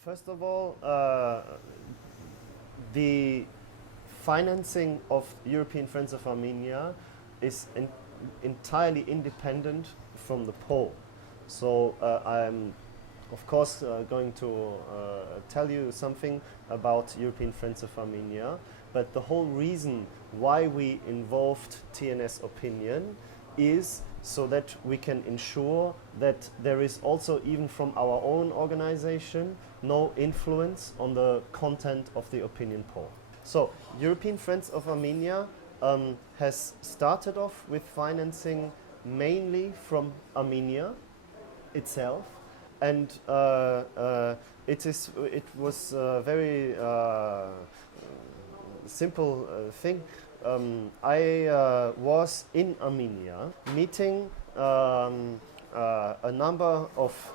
First of all, the financing of European Friends of Armenia is entirely independent from the poll. So I'm, of course, going to tell you something about European Friends of Armenia, but the whole reason why we involved TNS opinion is so that we can ensure that there is also, even from our own organization, no influence on the content of the opinion poll. So European Friends of Armenia has started off with financing mainly from Armenia itself, and it was a very simple thing. I was in Armenia meeting a number of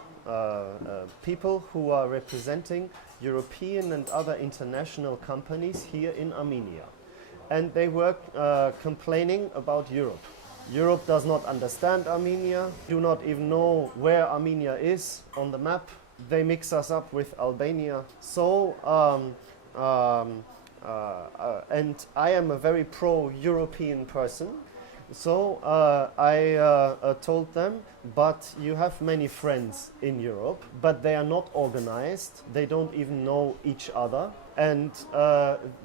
people who are representing European and other international companies here in Armenia. And they were complaining about Europe. Europe does not understand Armenia, do not even know where Armenia is on the map. They mix us up with Albania. So, and I am a very pro-European person. So I told them, but you have many friends in Europe, but they are not organized. They don't even know each other. And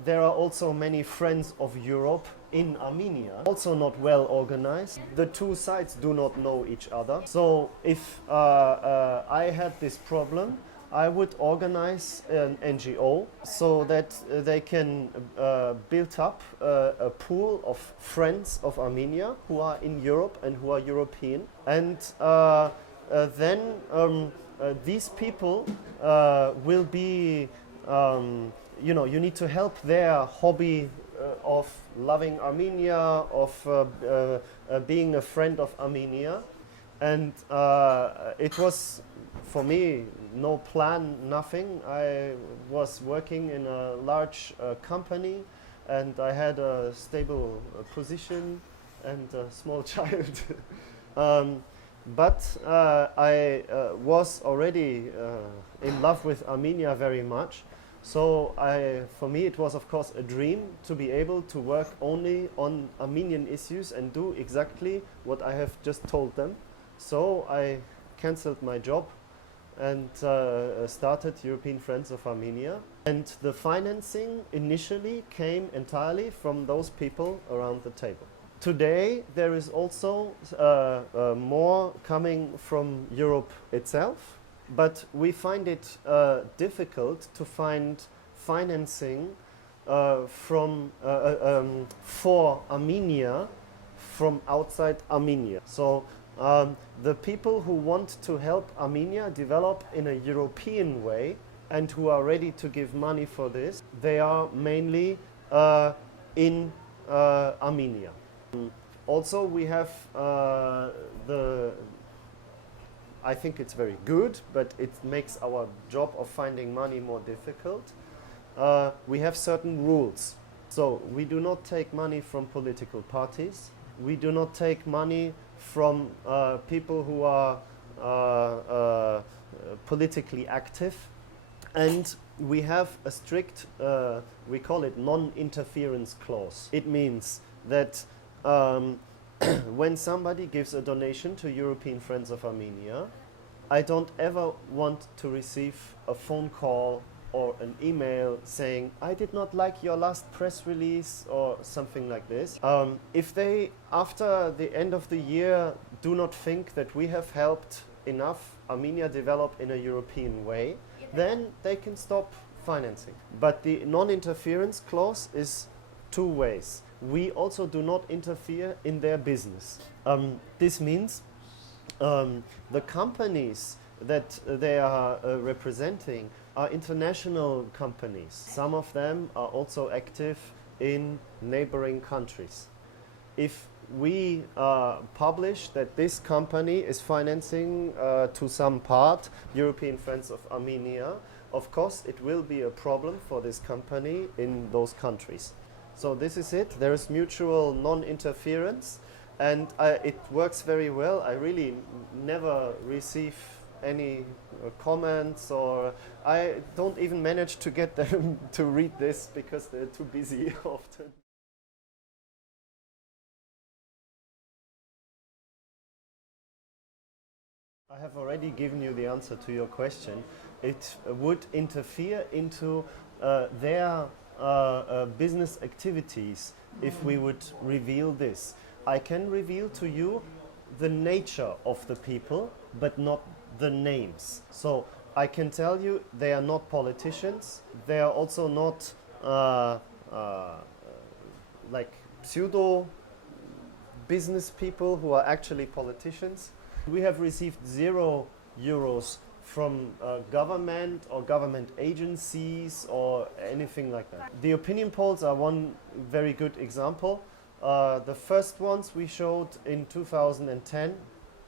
there are also many friends of Europe in Armenia, also not well organized. The two sides do not know each other. So if I had this problem, I would organize an NGO so that they can build up a pool of friends of Armenia who are in Europe and who are European. And then these people will be, you need to help their hobby of loving Armenia, of being a friend of Armenia. And it was, for me, no plan, nothing. I was working in a large company, and I had a stable position and a small child. But I was already in love with Armenia very much. So for me it was, of course, a dream to be able to work only on Armenian issues and do exactly what I have just told them. So I cancelled my job and started European Friends of Armenia. And the financing initially came entirely from those people around the table. Today there is also more coming from Europe itself, but we find it difficult to find financing for Armenia from outside Armenia. So the people who want to help Armenia develop in a European way and who are ready to give money for this, they are mainly in Armenia. Also, we have I think it's very good, but it makes our job of finding money more difficult. We have certain rules. So we do not take money from political parties. We do not take money from people who are politically active. And we have a strict, we call it non-interference clause. It means that when somebody gives a donation to European Friends of Armenia, I don't ever want to receive a phone call or an email saying, I did not like your last press release or something like this. If they, after the end of the year, do not think that we have helped enough Armenia develop in a European way, then they can stop financing. But the non-interference clause is two ways. We also do not interfere in their business. This means the companies that they are representing are international companies. Some of them are also active in neighboring countries. If we publish that this company is financing to some part European Friends of Armenia, of course it will be a problem for this company in those countries. So this is it. There is mutual non-interference, and it works very well. I really never receive any comments, or I don't even manage to get them to read this because they're too busy often. I have already given you the answer to your question. It would interfere into their business activities if we would reveal this. I can reveal to you the nature of the people, but not the names. So I can tell you they are not politicians. They are also not like pseudo business people who are actually politicians. We have received €0 from government or government agencies or anything like that. The opinion polls are one very good example. The first ones we showed in 2010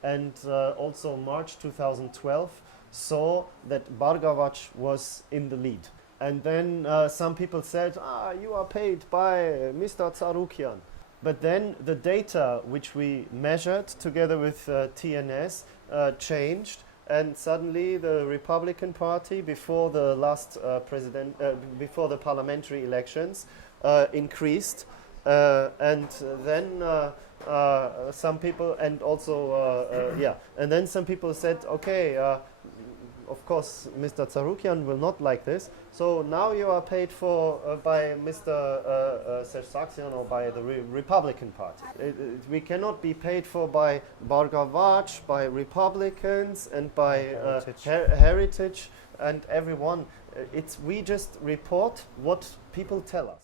and also March 2012 saw that Bargavac was in the lead. And then some people said, you are paid by Mr. Tsarukian. But then the data which we measured together with TNS changed, and suddenly the Republican Party, before the last before the parliamentary elections, increased, and then some people, and also and then some people said, okay, of course, Mr. Tsarukian will not like this. So now you are paid for by Mr. Sargsyan or by the Republican Party. We cannot be paid for by Bargavac, by Republicans, and by Heritage and everyone. We just report what people tell us.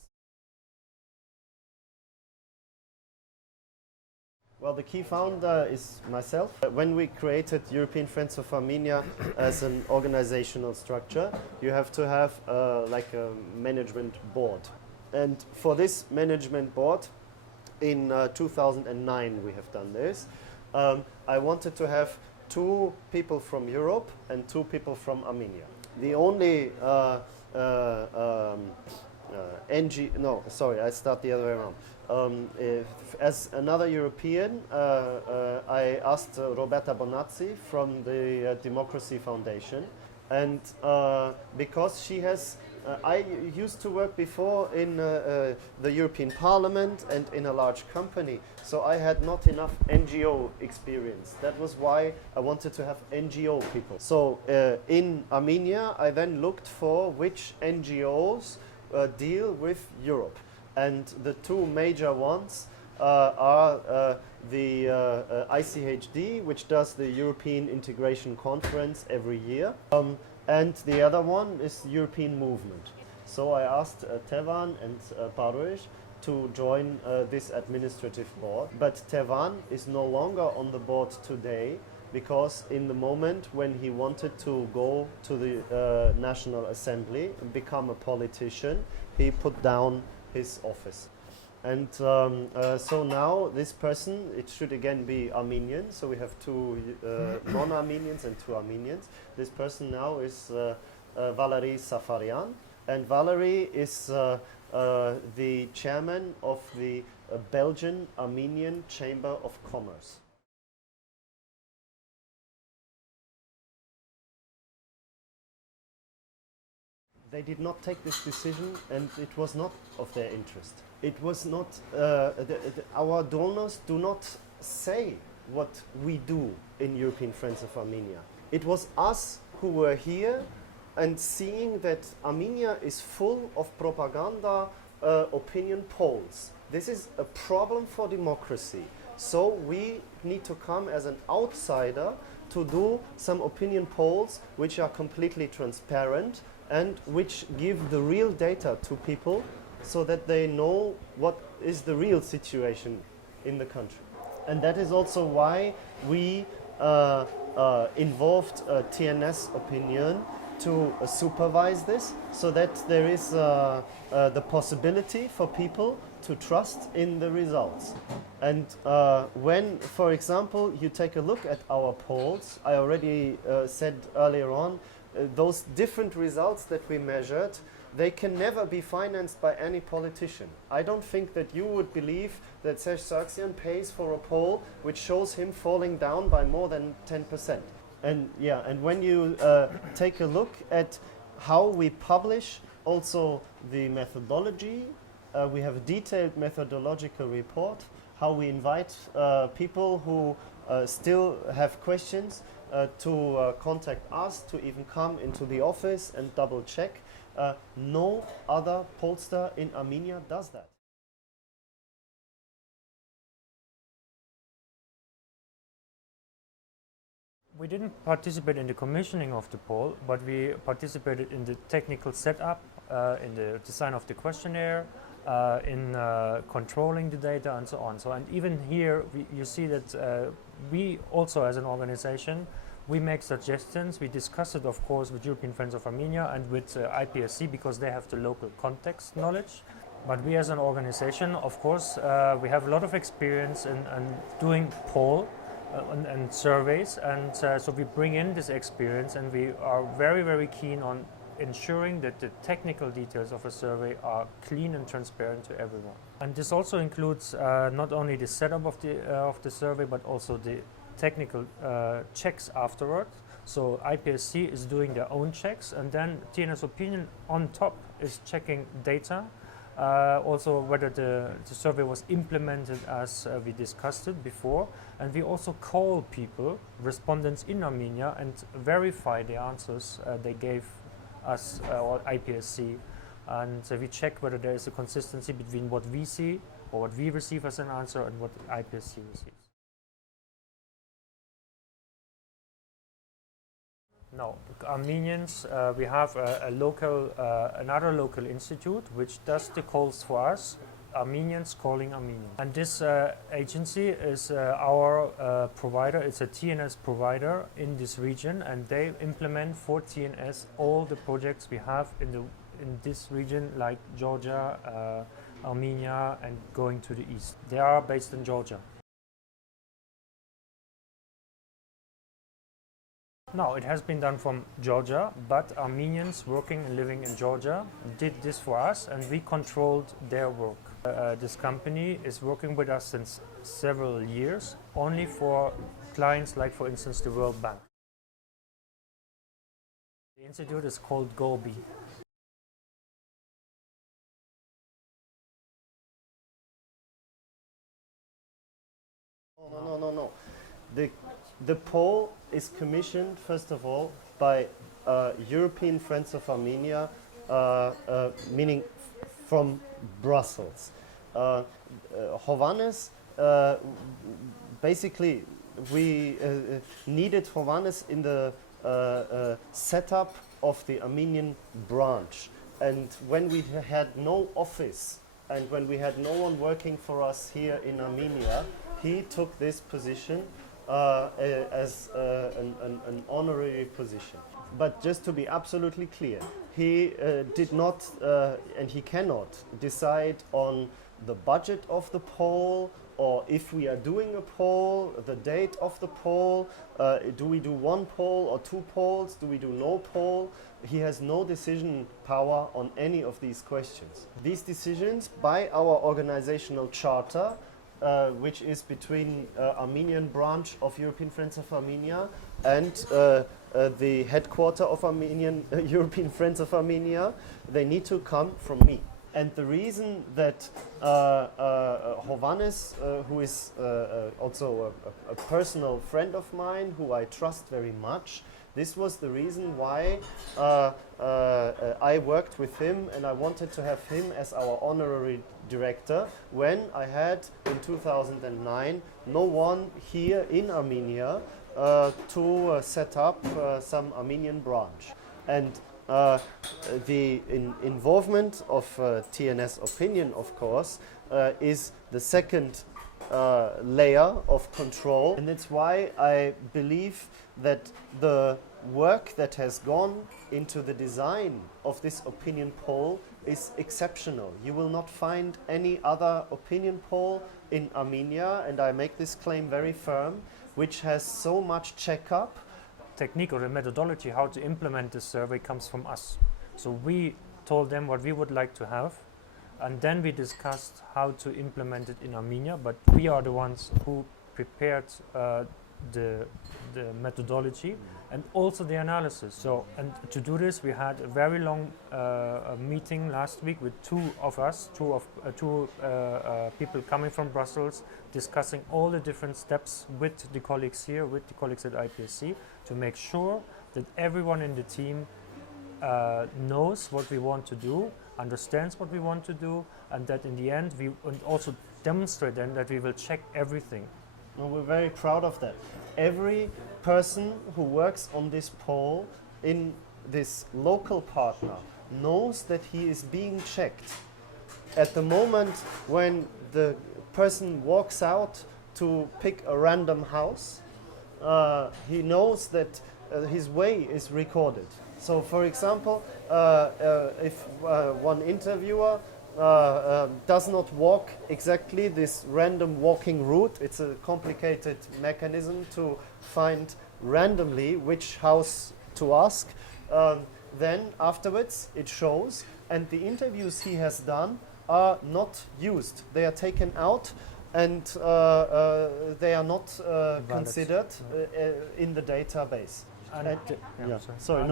Well, the key founder is myself. When we created European Friends of Armenia as an organizational structure, you have to have like a management board. And for this management board, in 2009 we have done this. I wanted to have 2 people from Europe and 2 people from Armenia. The only I start the other way around. As another European, I asked Roberta Bonazzi from the Democracy Foundation, and because she has, I used to work before in the European Parliament and in a large company, so I had not enough NGO experience. That was why I wanted to have NGO people. So in Armenia, I then looked for which NGOs deal with Europe. And the 2 major ones are the ICHD, which does the European Integration Conference every year, and the other one is the European Movement. So I asked Tevan and Parush to join this administrative board. But Tevan is no longer on the board today, because in the moment when he wanted to go to the National Assembly and become a politician, he put down his office. And so now this person, it should again be Armenian, so we have 2 non-Armenians and 2 Armenians. This person now is Valery Safarian, and Valery is the chairman of the Belgian Armenian Chamber of Commerce. They did not take this decision, and it was not of their interest. It was not, our donors do not say what we do in European Friends of Armenia. It was us who were here and seeing that Armenia is full of propaganda, opinion polls. This is a problem for democracy. So we need to come as an outsider to do some opinion polls which are completely transparent and which give the real data to people so that they know what is the real situation in the country. And that is also why we involved TNS opinion to supervise this, so that there is the possibility for people to trust in the results. And when, for example, you take a look at our polls, I already said earlier on, those different results that we measured, they can never be financed by any politician. I don't think that you would believe that Serge Sargsyan pays for a poll which shows him falling down by more than 10%. And yeah, and when you take a look at how we publish also the methodology, we have a detailed methodological report, how we invite people who still have questions to contact us, to even come into the office and double check. No other pollster in Armenia does that. We didn't participate in the commissioning of the poll, but we participated in the technical setup, in the design of the questionnaire, in controlling the data and so on. So, and even here you see that we also as an organization, we make suggestions. We discuss it of course with European Friends of Armenia and with IPSC because they have the local context knowledge. But we as an organization, of course, we have a lot of experience in doing poll and surveys, and so we bring in this experience, and we are very, very keen on ensuring that the technical details of a survey are clean and transparent to everyone. And this also includes not only the setup of the survey, but also the technical checks afterward. So IPSC is doing their own checks, and then TNS Opinion on top is checking data. Also whether the survey was implemented as we discussed it before, and we also call people, respondents in Armenia, and verify the answers they gave us or IPSC, and so we check whether there is a consistency between what we see or what we receive as an answer and what IPSC receives. No, Armenians, we have another local institute which does the calls for us, Armenians calling Armenians. And this agency is our provider, it's a TNS provider in this region, and they implement for TNS all the projects we have in this region, like Georgia, Armenia, and going to the east. They are based in Georgia. No, it has been done from Georgia, but Armenians working and living in Georgia did this for us, and we controlled their work. This company is working with us since several years, only for clients like, for instance, the World Bank. The institute is called GOBI. No. The poll is commissioned, first of all, by European Friends of Armenia, meaning from Brussels. Hovhannes, basically, we needed Hovhannes in the setup of the Armenian branch. And when we had no office and when we had no one working for us here in Armenia, he took this position as an honorary position. But just to be absolutely clear, he did not and he cannot decide on the budget of the poll, or if we are doing a poll, the date of the poll, do we do one poll or two polls, do we do no poll? He has no decision power on any of these questions. These decisions by our organizational charter, which is between Armenian branch of European Friends of Armenia and the headquarter of European Friends of Armenia, they need to come from me. And the reason that Hovhannes, who is also a personal friend of mine, who I trust very much, this was the reason why I worked with him, and I wanted to have him as our honorary director when I had, in 2009, no one here in Armenia to set up some Armenian branch. And the involvement of TNS Opinion, of course, is the second layer of control. And that's why I believe that the work that has gone into the design of this opinion poll is exceptional. You will not find any other opinion poll in Armenia, and I make this claim very firm, which has so much checkup. Technique or the methodology how to implement this survey comes from us. So we told them what we would like to have, and then we discussed how to implement it in Armenia, but we are the ones who prepared the methodology and also the analysis. So, and to do this, we had a very long meeting last week with two people coming from Brussels, discussing all the different steps with the colleagues here, with the colleagues at IPSC, to make sure that everyone in the team knows what we want to do, understands what we want to do, and that in the end we and also demonstrate then that we will check everything. Well, we're very proud of that. Every person who works on this poll in this local partner knows that he is being checked. At the moment when the person walks out to pick a random house, he knows that his way is recorded. So, for example, if one interviewer does not walk exactly this random walking route, it's a complicated mechanism to find randomly which house to ask, then afterwards it shows, and the interviews he has done are not used. They are taken out and they are not considered in the database.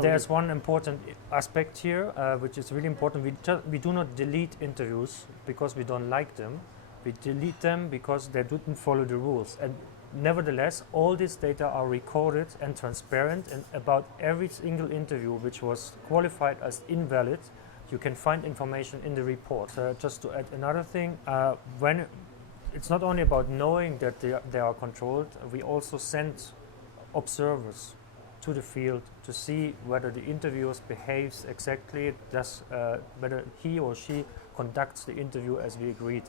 There's one important aspect here, which is really important. We do not delete interviews because we don't like them. We delete them because they didn't follow the rules. And nevertheless, all this data are recorded and transparent. And about every single interview which was qualified as invalid, you can find information in the report. Just to add another thing, when it's not only about knowing that they are controlled, we also send observers to the field to see whether the interviewer behaves exactly, whether he or she conducts the interview as we agreed.